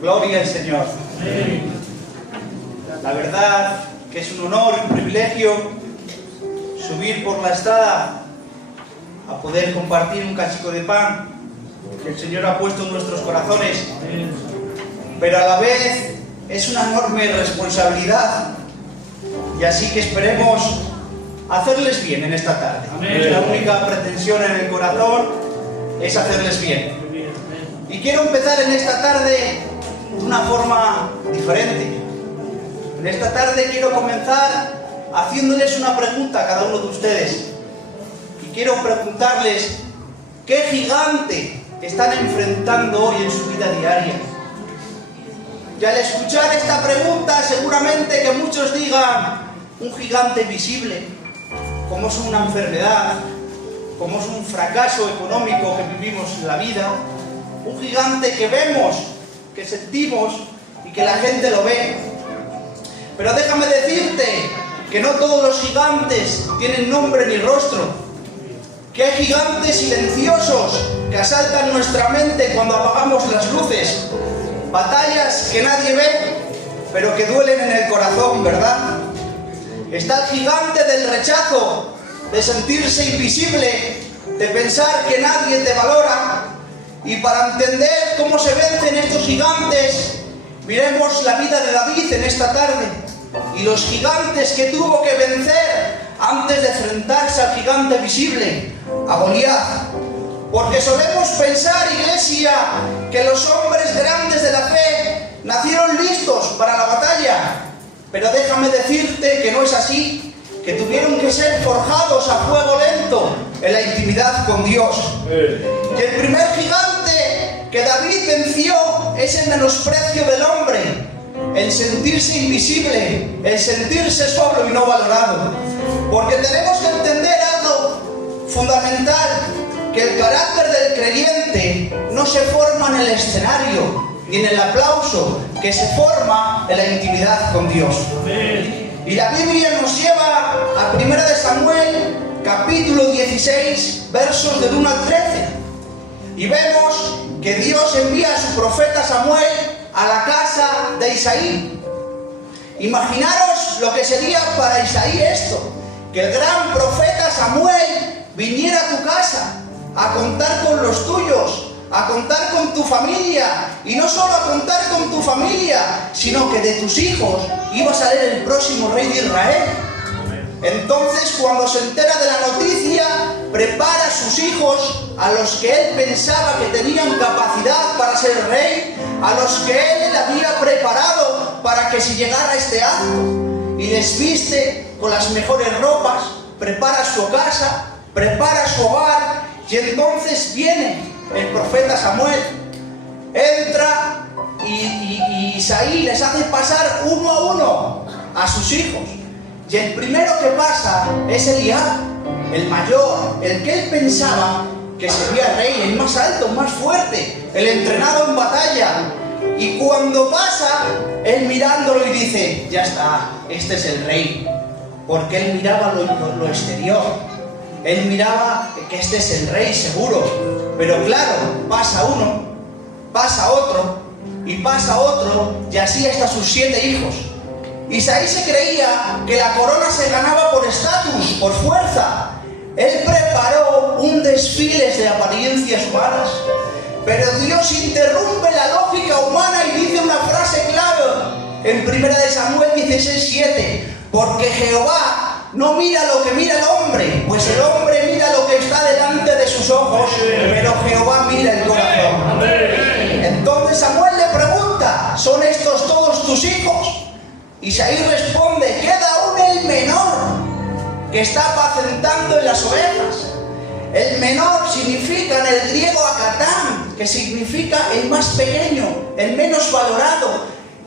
Gloria al Señor. La verdad que es un honor y un privilegio subir por la estrada a poder compartir un cachico de pan que el Señor ha puesto en nuestros corazones, pero a la vez es una enorme responsabilidad, y así que esperemos hacerles bien en esta tarde. La única pretensión en el corazón es hacerles bien. Y quiero empezar en esta tarde de una forma diferente. En esta tarde quiero comenzar haciéndoles una pregunta a cada uno de ustedes. Y quiero preguntarles, ¿qué gigante están enfrentando hoy en su vida diaria? Y al escuchar esta pregunta, seguramente que muchos digan, un gigante visible, como es una enfermedad, como es un fracaso económico que vivimos en la vida, un gigante que vemos, que sentimos y que la gente lo ve. Pero déjame decirte que no todos los gigantes tienen nombre ni rostro, que hay gigantes silenciosos que asaltan nuestra mente cuando apagamos las luces, batallas que nadie ve, pero que duelen en el corazón, ¿verdad? Está el gigante del rechazo, de sentirse invisible, de pensar que nadie te valora. Y para entender cómo se vencen estos gigantes, miremos la vida de David en esta tarde y los gigantes que tuvo que vencer antes de enfrentarse al gigante visible, a Goliat. Porque solemos pensar, iglesia, que los hombres grandes de la fe nacieron listos para la batalla. Pero déjame decirte que no es así, que tuvieron que ser forjados a fuego lento en la intimidad con Dios. Y el primer gigante que David venció es el menosprecio del hombre, el sentirse invisible, el sentirse solo y no valorado. Porque tenemos que entender algo fundamental, que el carácter del creyente no se forma en el escenario ni en el aplauso, que se forma en la intimidad con Dios. Y la Biblia nos lleva a 1 de Samuel, capítulo 16, versos del 1 al 13. Y vemos que Dios envía a su profeta Samuel a la casa de Isaí. Imaginaros lo que sería para Isaí esto, que el gran profeta Samuel viniera a tu casa a contar con los tuyos, a contar con tu familia, y no solo a contar con tu familia, sino que de tus hijos iba a salir el próximo rey de Israel. Entonces, cuando se entera de la noticia, prepara a sus hijos, a los que él pensaba que tenían capacidad para ser rey, a los que él había preparado para que si llegara este acto, y les viste con las mejores ropas, prepara su casa, prepara su hogar, y entonces viene el profeta Samuel, entra y Isaí les hace pasar uno a uno a sus hijos. Y el primero que pasa es Eliab, el mayor, el que él pensaba que sería rey, el más alto, el más fuerte, el entrenado en batalla. Y cuando pasa, él mirándolo y dice, ya está, este es el rey. Porque él miraba lo exterior. Él miraba que este es el rey seguro. Pero claro, pasa uno, pasa otro, y pasa otro, y así hasta sus 7 hijos. Isaí se creía que la corona se ganaba por estatus, por fuerza. Él preparó un desfile de apariencias humanas. Pero Dios interrumpe la lógica humana y dice una frase clave en 1 de Samuel 16:7. Porque Jehová no mira lo que mira el hombre, pues el hombre mira lo que está delante de sus ojos, pero Jehová mira el corazón. Entonces Samuel le pregunta, ¿son estos todos tus hijos? Isaí responde, queda aún el menor, que está apacentando en las ovejas. El menor significa en el griego akatán, que significa el más pequeño, el menos valorado.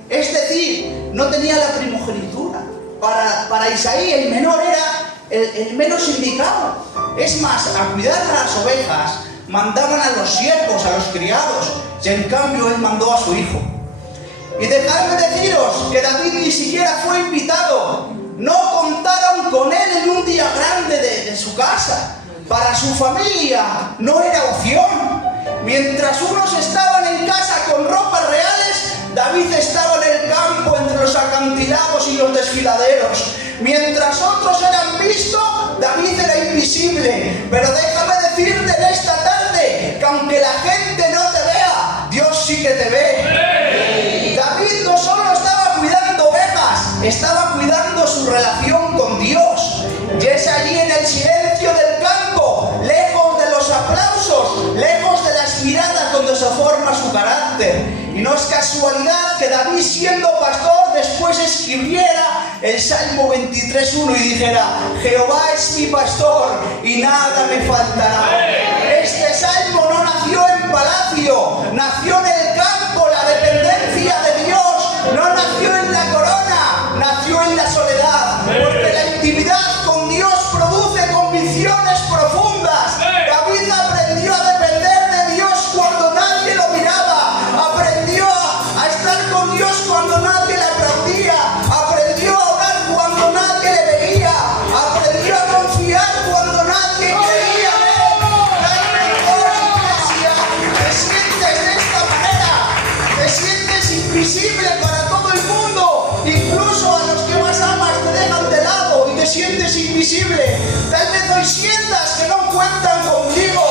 Es decir, no tenía la primogenitura. Para Isaí el menor era el menos indicado. Es más, a cuidar a las ovejas mandaban a los siervos, a los criados, y en cambio él mandó a su hijo. Y dejadme deciros que David ni siquiera fue invitado. No contaron con él en un día grande de su casa. Para su familia no era opción. Mientras unos estaban en casa con ropas reales, David estaba en el campo entre los acantilados y los desfiladeros. Mientras otros eran vistos, David era invisible. Pero déjame decirte en esta tarde que aunque la gente no te vea, Dios sí que te ve. David no solo estaba cuidando ovejas, estaba cuidando su relación con Dios. Y es allí en el silencio del campo, lejos de los aplausos, lejos de las miradas, donde se forma su carácter. Y no es casualidad que David, siendo pastor, después escribiera el Salmo 23:1 y dijera: Jehová es mi pastor y nada me faltará. Este salmo no nació en palacio, nació en el campo, la dependencia de Dios. No nació en la corona, nació en la soledad. Porque la intimidad con Dios produce convicciones profundas. David aprendió a depender de Dios cuando nadie lo miraba. Aprendió a estar con Dios cuando nadie le aplaudía. Aprendió a orar cuando nadie le veía. Aprendió a confiar cuando nadie creía en él. Iglesia, te sientes de esta manera. Te sientes invisible para todo el mundo. Incluso a los que más amas te dejan de lado y te sientes invisible. Tal vez hoy sientas que no cuentan contigo,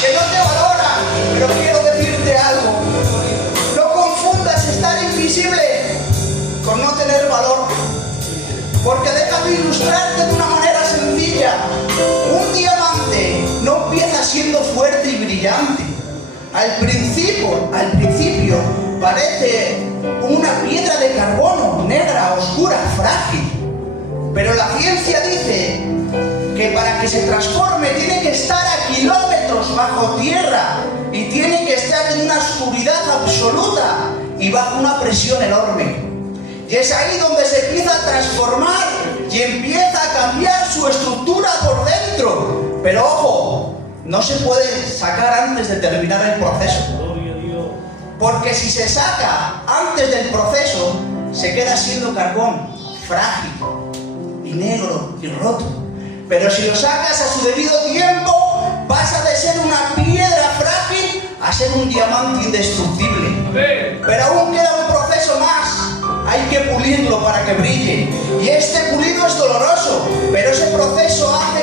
que no te valoran. Pero quiero decirte algo. No confundas estar invisible con no tener valor. Porque déjame ilustrarte de una manera sencilla. Un diamante no empieza siendo fuerte y brillante. Al principio parece una piedra de carbono, negra, oscura, frágil. Pero la ciencia dice que para que se transforme tiene que estar a kilómetros bajo tierra y tiene que estar en una oscuridad absoluta y bajo una presión enorme. Y es ahí donde se empieza a transformar y empieza a cambiar su estructura por dentro. Pero ojo, no se puede sacar antes de terminar el proceso. Porque si se saca antes del proceso, se queda siendo carbón, frágil y negro y roto. Pero si lo sacas a su debido tiempo, pasa de ser una piedra frágil a ser un diamante indestructible. Pero aún queda un proceso más. Hay que pulirlo para que brille. Y este pulido es doloroso, pero ese proceso hace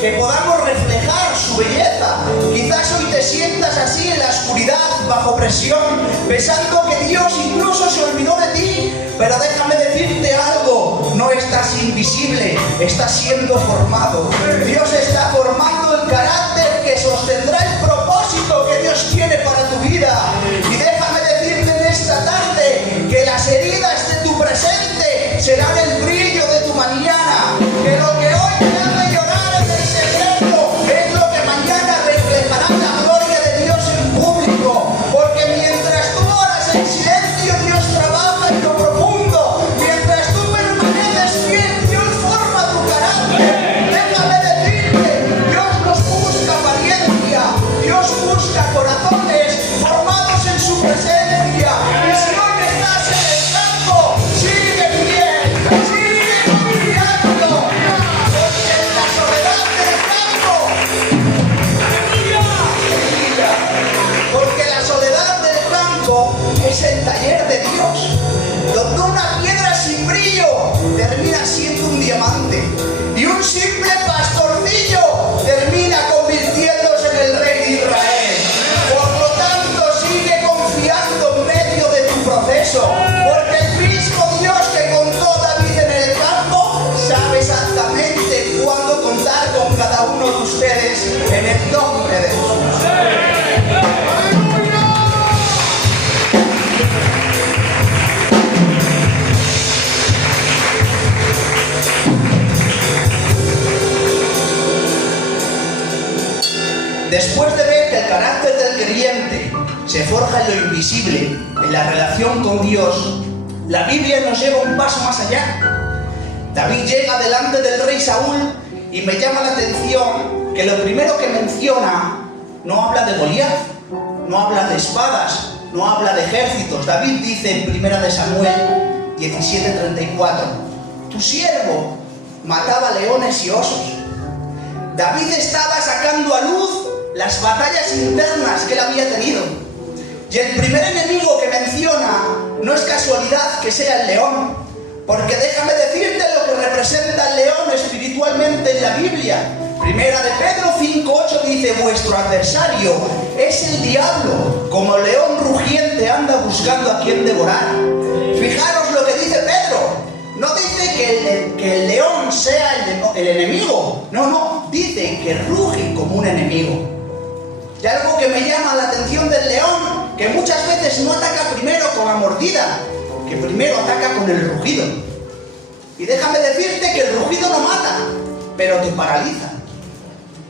que podamos reflejar su belleza. Quizás hoy te sientas así en la oscuridad, bajo presión, pensando que Dios incluso se olvidó de ti. Pero déjame decirte algo, no estás invisible, estás siendo formado. Dios está formando el carácter que sostendrá el propósito que Dios tiene para tu vida. Y déjame decirte en esta tarde que las heridas de tu presente serán el brillo de tu mañana. Que lo que hoy te hace llorar en el secreto es lo que mañana reflejará la gloria de Dios en público. Porque mientras tú oras en silencio, Dios trabaja en lo profundo. Mientras tú permaneces fiel, Dios forma tu carácter. Déjame decirte, Dios nos busca paciencia. Dios busca corazones formados en su presencia. Y si hoy estás en el campo, sigue fiel, sigue confiando. Porque en la soledad del campo, porque la soledad del campo es el taller de Dios, donde una piedra sin brillo termina siendo un diamante y un simple pastorcillo termina convirtiéndose en el rey de Israel. Por lo tanto, sigue confiando en medio de tu proceso, porque el mismo Dios que contó a David en el campo sabe exactamente cuándo contar con cada uno de ustedes en el nombre de Jesús. Después de ver que el carácter del creyente se forja en lo invisible, en la relación con Dios, la Biblia nos lleva un paso más allá. David llega delante del rey Saúl y me llama la atención que lo primero que menciona no habla de Goliat, no habla de espadas, no habla de ejércitos. David dice en 1 Samuel 17:34, tu siervo mataba leones y osos. David estaba sacando a luz las batallas internas que él había tenido. Y el primer enemigo que menciona no es casualidad que sea el león, porque déjame decirte lo que representa el león espiritualmente en la Biblia. Primera de Pedro 5:8 dice: vuestro adversario es el diablo, como león rugiente anda buscando a quien devorar. Fijaros lo que dice Pedro. No dice que el león sea el enemigo. No, dice que ruge como un enemigo. Y algo que me llama la atención del león, que muchas veces no ataca primero con la mordida, que primero ataca con el rugido. Y déjame decirte que el rugido no mata, pero te paraliza.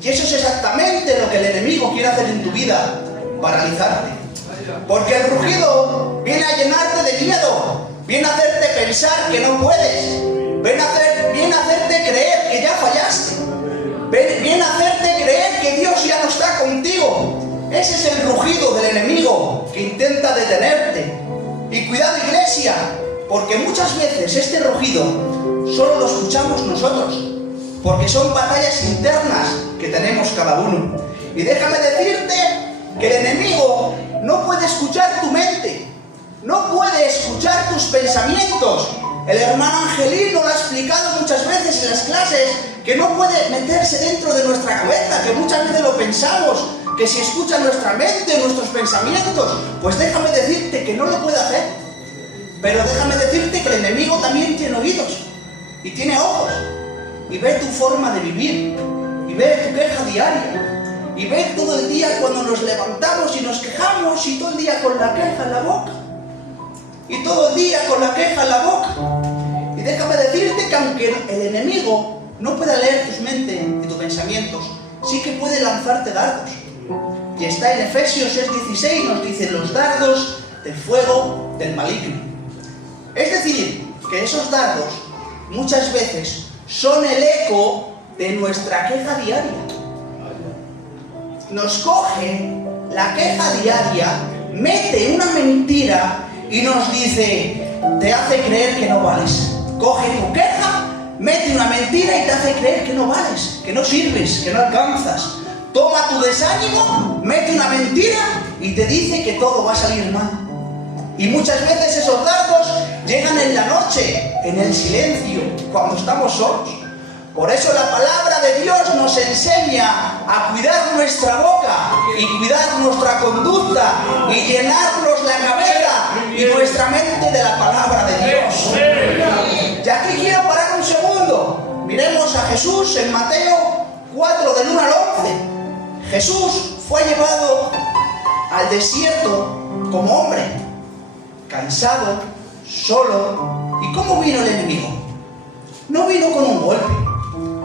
Y eso es exactamente lo que el enemigo quiere hacer en tu vida: paralizarte. Porque el rugido viene a llenarte de miedo, viene a hacerte pensar que no puedes, viene a hacerte creer que ya fallaste, viene a hacerte creer que Dios ya no está contigo. Ese es el rugido del enemigo que intenta detenerte. Y cuidado, iglesia, porque muchas veces este rugido solo lo escuchamos nosotros, porque son batallas internas que tenemos cada uno. Y déjame decirte que el enemigo no puede escuchar tu mente, no puede escuchar tus pensamientos. El hermano Angelino lo ha explicado muchas veces en las clases, que no puede meterse dentro de nuestra cabeza, que muchas veces lo pensamos, que si escucha nuestra mente, nuestros pensamientos. Pues déjame decirte que no lo puede hacer. Pero déjame decirte que el enemigo también tiene oídos y tiene ojos, y ve tu forma de vivir, y ve tu queja diaria, y ve todo el día cuando nos levantamos y nos quejamos, y todo el día con la queja en la boca, y todo el día con la queja en la boca. Y déjame decirte que aunque el enemigo no pueda leer tus mentes y tus pensamientos, sí que puede lanzarte dardos. Y está en Efesios 6:16, nos dice: los dardos del fuego del maligno. Es decir, que esos dardos muchas veces son el eco de nuestra queja diaria. Nos coge la queja diaria, mete una mentira y nos dice: te hace creer que no vales. Coge tu queja, mete una mentira y te hace creer que no vales, que no sirves, que no alcanzas. Toma tu desánimo, mete una mentira y te dice que todo va a salir mal. Y muchas veces esos dardos llegan en la noche, en el silencio, cuando estamos solos. Por eso la palabra de Dios nos enseña a cuidar nuestra boca y cuidar nuestra conducta y llenarnos la cabeza y nuestra mente de la palabra de Dios. Y aquí quiero parar un segundo. Miremos a Jesús en Mateo 4, del 1 al 11. Jesús fue llevado al desierto como hombre, cansado, solo. ¿Y cómo vino el enemigo? No vino con un golpe,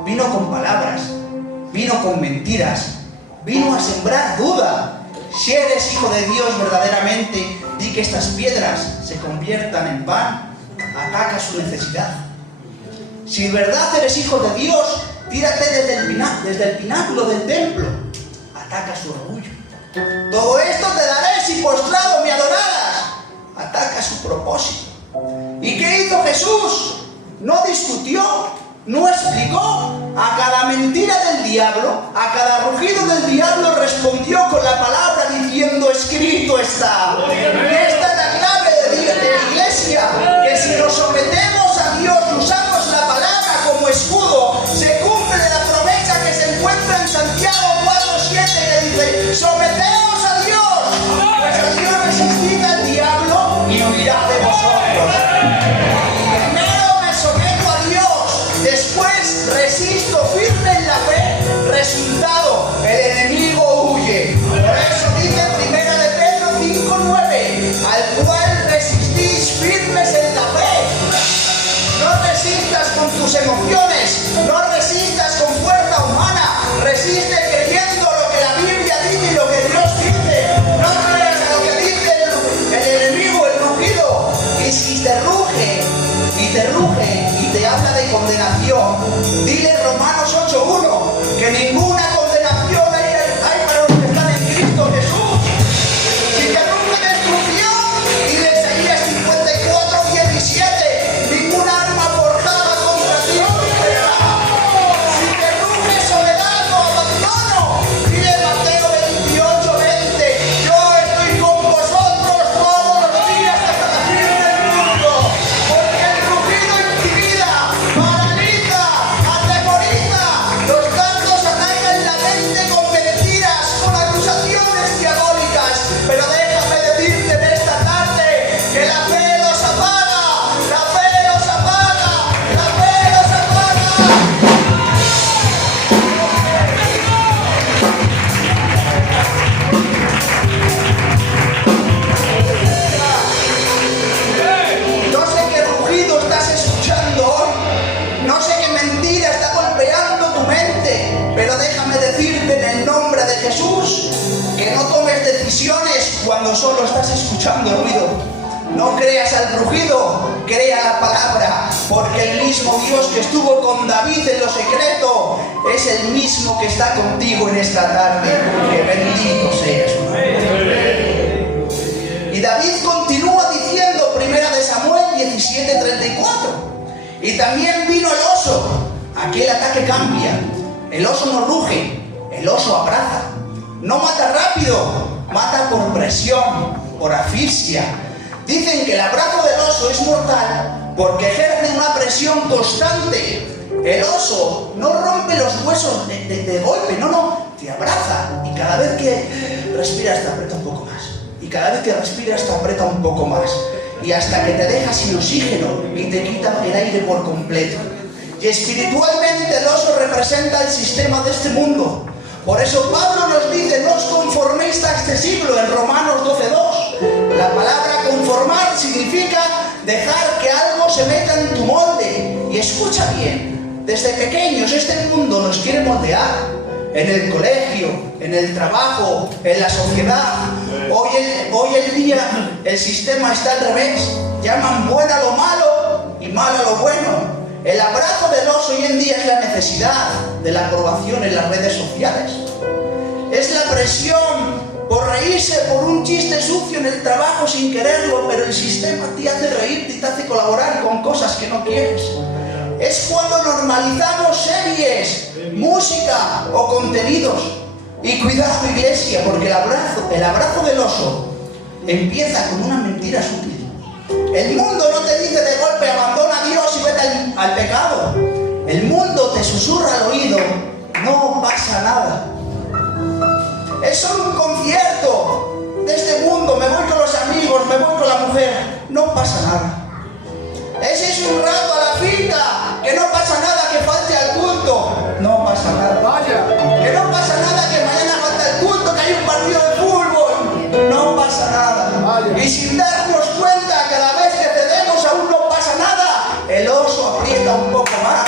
vino con palabras, vino con mentiras, vino a sembrar duda. Si eres hijo de Dios verdaderamente, di que estas piedras se conviertan en pan. Ataca su necesidad. Si en verdad eres hijo de Dios, tírate desde el pináculo del templo. Ataca su orgullo. Todo esto te daré si postrado me adoraras. Ataca su propósito. ¿Y qué hizo Jesús? No discutió, no explicó. A cada mentira del diablo, a cada rugido del diablo, respondió con la palabra diciendo: escrito está. Y esta es la clave de la iglesia, que si nos sometemos a Dios, usamos la palabra como escudo, se cumple la promesa que se encuentra en Santiago 4:7, que dice: someteos a Dios, pues a Dios resistid al diablo y huirá de vosotros. Primero me someto a Dios, después resisto firme en la fe. Resultado: el enemigo huye. Por eso dice Primera de Pedro 5:9: cuando solo estás escuchando ruido. No creas al rugido, crea la palabra, porque el mismo Dios que estuvo con David en lo secreto es el mismo que está contigo en esta tarde. Que bendito sea su nombre. Y David continúa diciendo, 1 Samuel 17:34, y también vino el oso. Aquí el ataque cambia. El oso no ruge, el oso abraza. No mata rápido, mata por presión, por asfixia. Dicen que el abrazo del oso es mortal porque ejerce una presión constante. El oso no rompe los huesos de golpe, no, te abraza y cada vez que respiras te aprieta un poco más. Y cada vez que respiras te aprieta un poco más. Y hasta que te deja sin oxígeno y te quita el aire por completo. Y espiritualmente el oso representa el sistema de este mundo. Por eso Pablo nos dice, no os conforméis a este siglo, en Romanos 12:2. La palabra conformar significa dejar que algo se meta en tu molde. Y escucha bien, desde pequeños este mundo nos quiere moldear. En el colegio, en el trabajo, en la sociedad. Hoy en día el sistema está al revés. Llaman bueno a lo malo y malo a lo bueno. El abrazo del oso hoy en día es la necesidad de la aprobación en las redes sociales. Es la presión por reírse por un chiste sucio en el trabajo sin quererlo, pero el sistema te hace reírte y te hace colaborar con cosas que no quieres. Es cuando normalizamos series, música o contenidos. Y cuidado, iglesia, porque el abrazo del oso empieza con una mentira sutil. El mundo no te dice de golpe abandona a Dios y vete al pecado. El mundo te susurra al oído, no pasa nada. Es solo un concierto de este mundo, me voy con los amigos, me voy con la mujer, no pasa nada. Ese es un rato a la finca, que no pasa nada que falte al culto, no pasa nada. Vaya. Que no pasa nada que mañana falta el culto, que hay un partido de fútbol, no pasa nada. Vaya. Y sin darnos cuenta, cada vez que cedemos aún no pasa nada, el oso aprieta un poco más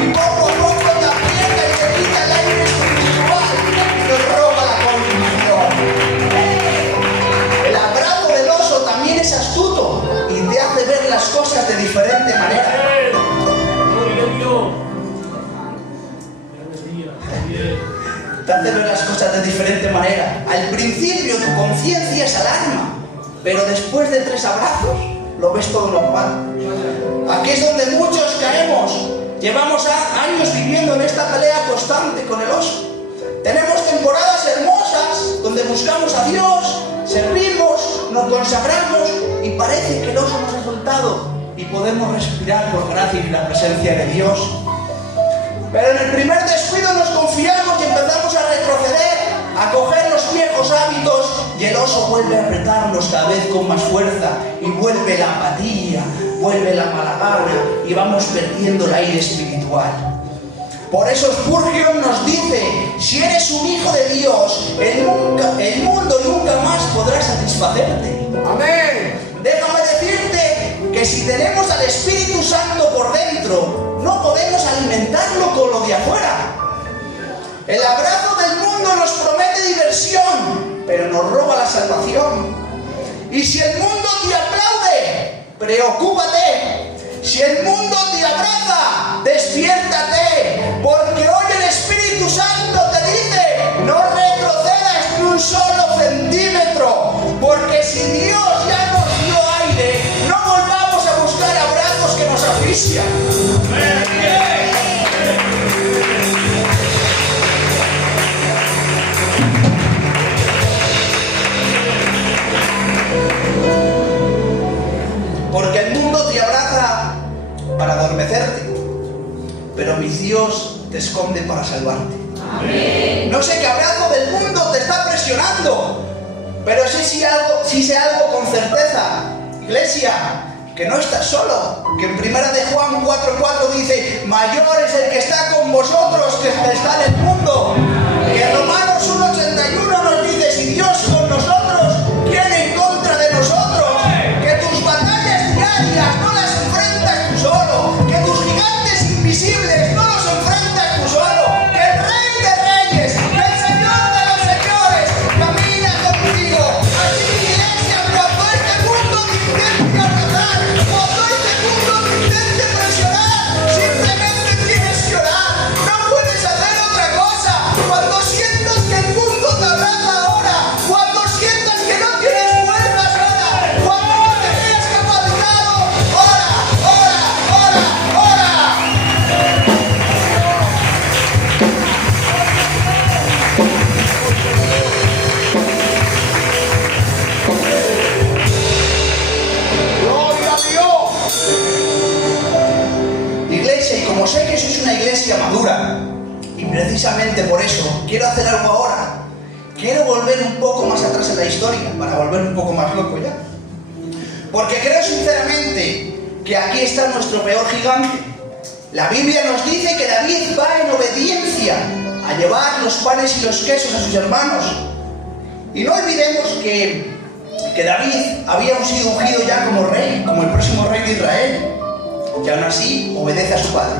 y poco a poco te aprieta y te quita el aire espiritual y nos roba la convicción. El abrazo del oso también es astuto y te hace ver las cosas de diferente manera. Te hace ver las cosas de diferente manera. Al principio tu conciencia es alarma, pero después de 3 abrazos lo ves todo normal. Aquí es donde muchos caemos. Llevamos años viviendo en esta pelea constante con el oso. Tenemos temporadas hermosas donde buscamos a Dios, servimos, nos consagramos y parece que el oso nos ha soltado y podemos respirar por gracia y la presencia de Dios. Pero en el primer descuido nos confiamos y empezamos a retroceder, a coger los viejos hábitos y el oso vuelve a apretarnos cada vez con más fuerza y vuelve la apatía, vuelve la mala gana y vamos perdiendo el aire espiritual. Por eso Spurgeon nos dice, si eres un hijo de Dios, el mundo nunca más podrá satisfacerte. Amén. Déjame decirte que si tenemos al Espíritu Santo por dentro, no podemos alimentarlo con lo de afuera. El abrazo del mundo nos promete diversión, pero nos roba la salvación. Y si el mundo te aplaude, preocúpate. Si el mundo te abraza, despiértate, porque hoy el Espíritu Santo te dice, no retrocedas ni un solo centímetro, porque si Dios ya nos dio aire, no volvamos a buscar abrazos que nos asfixian. Porque el mundo te abraza para adormecerte, pero mi Dios te esconde para salvarte. Amén. No sé qué abrazo del mundo te está presionando, pero sí sé algo con certeza, iglesia, que no estás solo, que en 1 de Juan 4:4 dice, mayor es el que está con vosotros que el que está en el mundo. Y en Romanos 1:81 nos dice, si Dios con nosotros, ¿quién en contra de nosotros? Que tus batallas diarias no las enfrentas tú solo, que tus gigantes invisibles no los enfrentas tú solo, que el Rey de Reyes, que el Señor de los Señores camina contigo. Así quiero hacer algo ahora. Quiero volver un poco más atrás en la historia, para volver un poco más loco ya. Porque creo sinceramente que aquí está nuestro peor gigante. La Biblia nos dice que David va en obediencia a llevar los panes y los quesos a sus hermanos. Y no olvidemos que David había sido ungido ya como rey, como el próximo rey de Israel, y aún así obedece a su padre.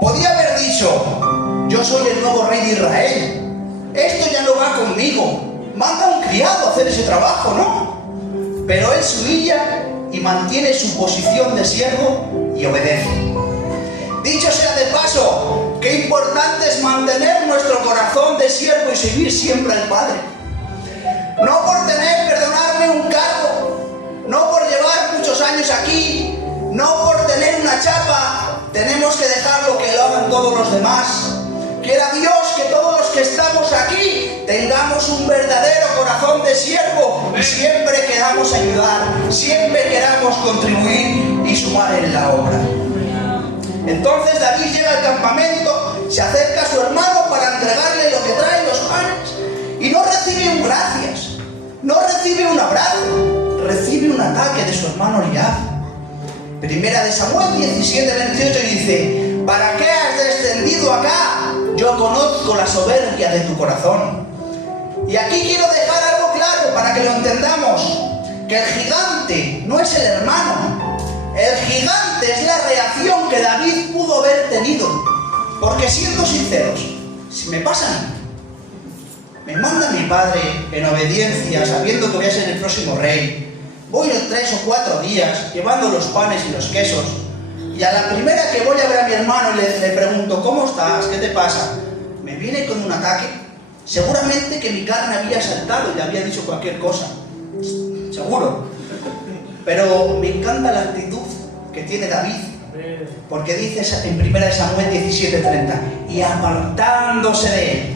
Podía haber dicho: yo soy el nuevo rey de Israel, esto ya no va conmigo, manda a un criado a hacer ese trabajo, ¿no? Pero él se humilla y mantiene su posición de siervo y obedece. Dicho sea de paso, qué importante es mantener nuestro corazón de siervo y seguir siempre al Padre. No por tener, perdonadme, un cargo, no por llevar muchos años aquí, no por tener una chapa, tenemos que dejar lo que lo hagan todos los demás. Quiera Dios que todos los que estamos aquí tengamos un verdadero corazón de siervo y siempre queramos ayudar, siempre queramos contribuir y sumar en la obra. Entonces David llega al campamento, se acerca a su hermano para entregarle lo que trae, los panes, y no recibe un gracias, no recibe un abrazo, recibe un ataque de su hermano Eliab. Primera de Samuel 17:28 dice: ¿para qué has descendido acá? Yo conozco la soberbia de tu corazón. Y aquí quiero dejar algo claro para que lo entendamos, que el gigante no es el hermano. El gigante es la reacción que David pudo haber tenido. Porque siendo sinceros, si me pasan, me manda mi padre en obediencia, sabiendo que voy a ser el próximo rey, voy 3 o 4 días llevando los panes y los quesos, y a la primera que voy a ver a mi hermano le pregunto: ¿cómo estás? ¿Qué te pasa? Me viene con un ataque. Seguramente que mi carne había saltado y le había dicho cualquier cosa. Seguro. Pero me encanta la actitud que tiene David. Porque dice en 1 Samuel 17:30: y apartándose de él.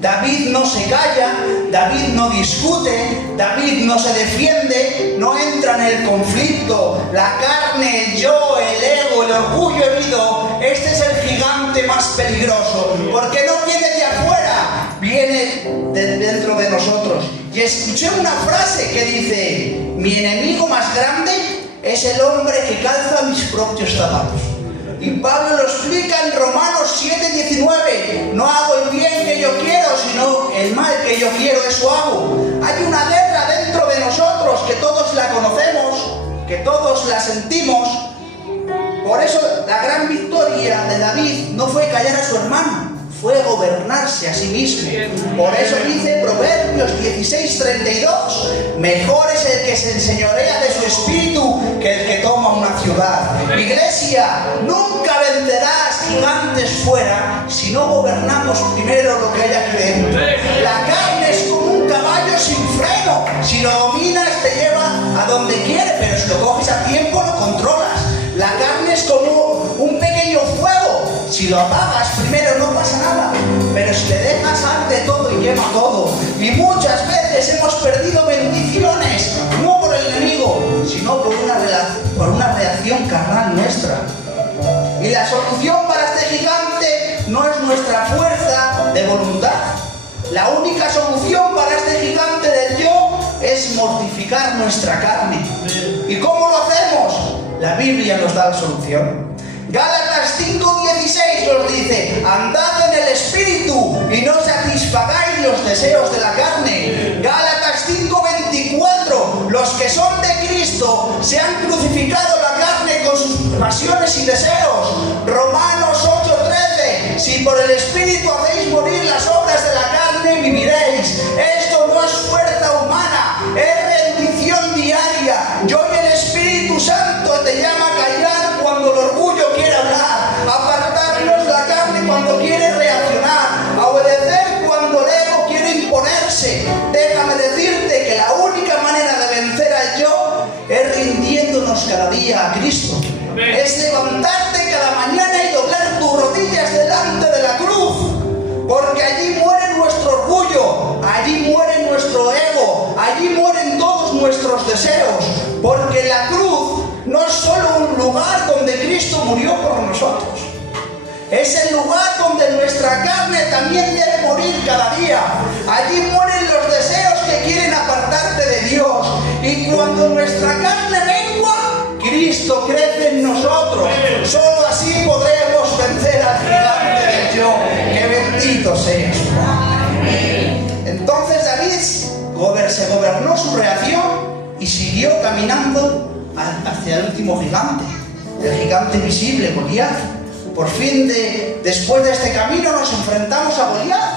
David no se calla, David no discute, David no se defiende, no entra en el conflicto, la carne, el yo, el ego, el orgullo herido. Este es el gigante más peligroso, porque no viene de afuera, viene de dentro de nosotros. Y escuché una frase que dice: mi enemigo más grande es el hombre que calza mis propios zapatos. Y Pablo lo explica en Romanos 7:19: no hago el bien que yo quiero, sino el mal que yo quiero, eso hago. Hay una guerra dentro de nosotros que todos la conocemos, que todos la sentimos. Por eso la gran victoria de David no fue callar a su hermano, fue gobernarse a sí mismo. Por eso dice Proverbios 16:32: mejor es el que se enseñorea de su espíritu que el que toma una ciudad. Iglesia, nunca vencerás gigantes fuera si no gobernamos primero lo que hay aquí dentro. La carne es como un caballo sin freno. Si lo dominas te lleva a donde quiere, pero si lo coges a tiempo lo controlas. La carne es como un pequeño fuego. Si lo apagas primero no pasa nada, pero si le dejas arde todo y quema todo. Y muchas veces hemos perdido bendiciones, no por el enemigo, sino por una reacción carnal nuestra. Y la solución para este gigante no es nuestra fuerza de voluntad. La única solución para este gigante del yo es mortificar nuestra carne. ¿Y cómo lo hacemos? La Biblia nos da la solución. Gálatas 5:16 nos dice: andad en el espíritu y no satisfagáis los deseos de la carne. Gálatas 5:24: los que son de Cristo se han crucificado la carne con sus pasiones y deseos. Romanos 8:13: si por el espíritu hacéis morir las obras de la carne, viviréis. Esto no es fuerza humana, es rendición diaria. Yo y el Espíritu Santo te llama a callar cuando el orgullo quiere hablar, a apartarnos la carne cuando quiere reaccionar, a obedecer cuando el ego quiere imponerse. Déjame decirte que la única manera de vencer al yo es rindiéndonos cada día a Cristo. Es levantarte cada mañana y doblar tus rodillas delante de la cruz, porque allí muere nuestro orgullo, allí muere nuestro ego, allí mueren todos nuestros deseos, porque la cruz no es solo un lugar donde Cristo murió por nosotros. Es el lugar donde nuestra carne también debe morir cada día. Allí mueren los deseos que quieren apartarte de Dios. Y cuando nuestra carne mengua, Cristo crece en nosotros. Solo así podremos vencer al gigante del yo. ¡Qué bendito seas! Entonces David se gobernó su reacción y siguió caminando hacia el último gigante, el gigante visible, Goliat. Por fin, después de este camino, nos enfrentamos a Goliat,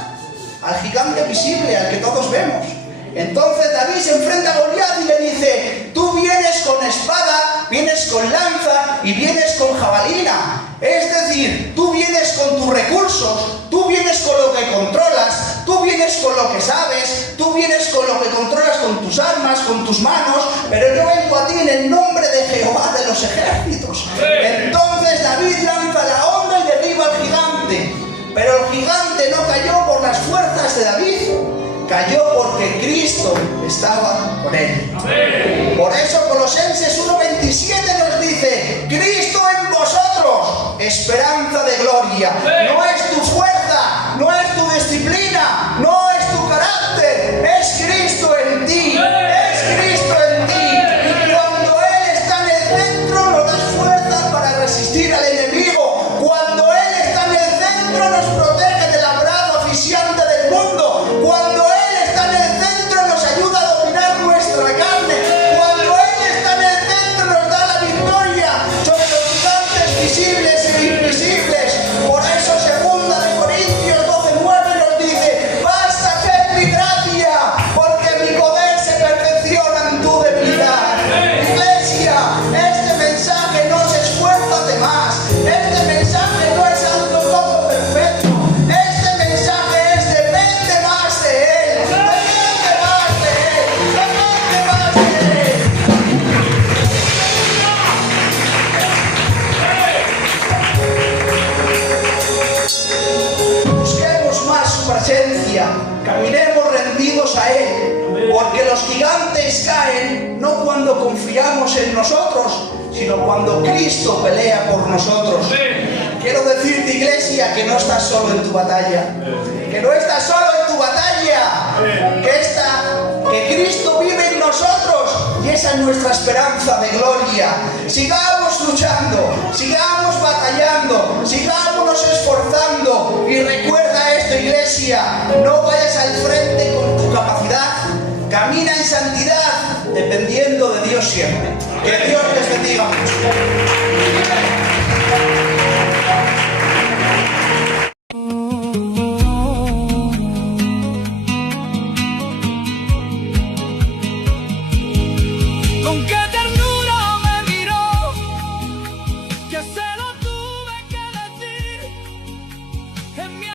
al gigante visible, al que todos vemos. Entonces David se enfrenta a Goliat y le dice: tú vienes con espada, vienes con lanza y vienes con jabalina. Es decir, tú vienes con tus recursos, tú vienes con lo que controlas, tú vienes con lo que sabes, tú vienes con lo que controlas, con tus armas, con tus manos, pero yo vengo a ti en el nombre de Jehová de los ejércitos. Entonces David lanza la onda y derriba al gigante, pero el gigante no cayó por las fuerzas de David, cayó porque Cristo estaba con él. Amén. Por eso Colosenses 1:27 nos dice: Cristo en vosotros, esperanza de gloria. Amén. No es tu fuerza, no es tu disciplina, no es tu carácter, es Cristo en ti. Amén. Es Cristo en ti. Y cuando Él está en el centro, nos das fuerza para resistir al enemigo. Cuando Él está en el centro, nos protege del abrazo asfixiante del mundo. Cuando Él está en el centro, nos ayuda a dominar nuestra carne. Cuando Él está en el centro, nos da la victoria sobre los gigantes visibles e invisibles. Por eso 2 Corintios 12:9 nos dice: basta que es mi gracia, porque mi poder se perfecciona en tu debilidad. Iglesia, este mensaje no se esfuerza de más. Este mensaje no es algo todo perfecto. Este mensaje es: depende más de Él. Depende más de Él. Depende más de Él. Busquemos más su presencia. Caminemos rendidos a Él. Porque los gigantes caen no cuando confiamos en nosotros, sino cuando Cristo pelea por nosotros. Quiero decirte, iglesia, que no estás solo en tu batalla. Que no estás solo en tu batalla. Que Cristo vive en nosotros y esa es nuestra esperanza de gloria. Sigamos luchando, sigamos batallando, sigámonos esforzando. Y recuerda esto, iglesia: no vayas al frente con tu capacidad. Camina en santidad, dependiendo de Dios siempre. Que Dios les bendiga mucho.